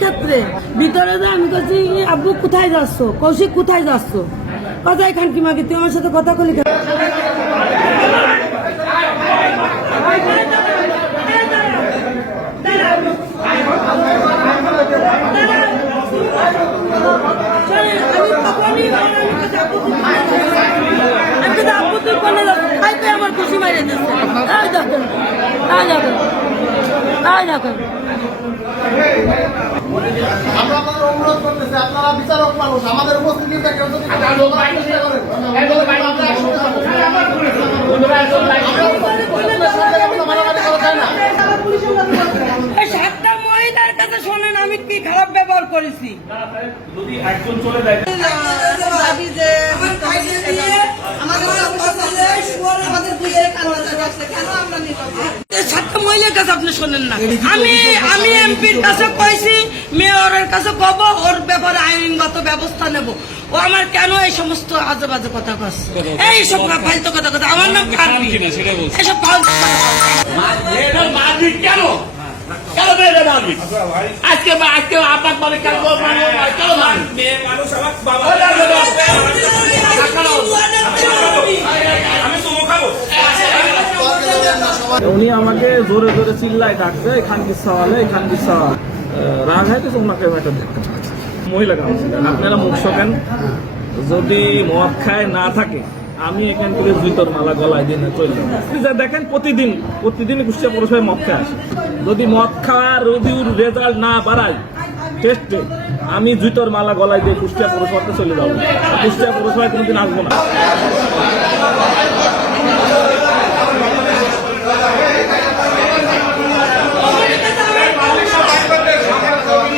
ক্ষেত্রে? ভিতরে যে, আমি কাছে আব্বু, কোথায় যাচ্ছ? কৌশিক, কোথায় যাচ্ছ? কোথায় খান কি মাকে তুই আমার সাথে কথা কলি আমি? আমি কোনে আমার খুশি মাইরে দিচ্ছে তাই দেখেন আমরা আপনাদের অনুরোধ করতেছি আপনারা বিচারক মানুষ আমাদের উপস্থিতিতে কেউ যদি সাতটা মহিলার কাছে শোনেন আমি কি খারাপ ব্যবহার করেছি যদি একজন চলে যায় এই সাতটা মহিলার কাছে আপনি শোনেন না। আমি আমি এমপির কাছে কইছি মেয়রের কাছে কব ওর ব্যাপারে আইনগত ব্যবস্থা নেব। ও আমার কেন এই সমস্ত আজে বাজে কথা কচ্ছে এই সব ফালতু কথা কথা আমার নাম কারবি এসব ফালতু কেন? কেন মেয়েটার মারপিট আজকে? আজকে আপাত মানে কেন মানে কেন মারপিট মেয়ে মানুষ আমার বাবা আমি চুমো খাব উনি আমাকে জোরে জোরে চিল্লায় ডাকছে, এখান কি সওয়ালে এখান কি সওয়াল রাগ হয়তো ওনাকে হয়তো দেখতে মহিলা কাউন্সিলর আপনারা মুখ শোকেন। যদি মদ খায় না থাকে, আমি এখান থেকে জুতোর মালা গলায় দিয়ে না চলে যাব। আপনি যা দেখেন, প্রতিদিন প্রতিদিন কুষ্টিয়া পৌরসভায় মদ খায় আসে। যদি মদ খাওয়ার রিভিউর রেজাল্ট না বাড়ায় টেস্টে আমি জুতোর মালা গলায় দিয়ে কুষ্টিয়া পৌরসভাতে চলে যাব। কুষ্টিয়া পৌরসভায় কোনোদিন আসব না।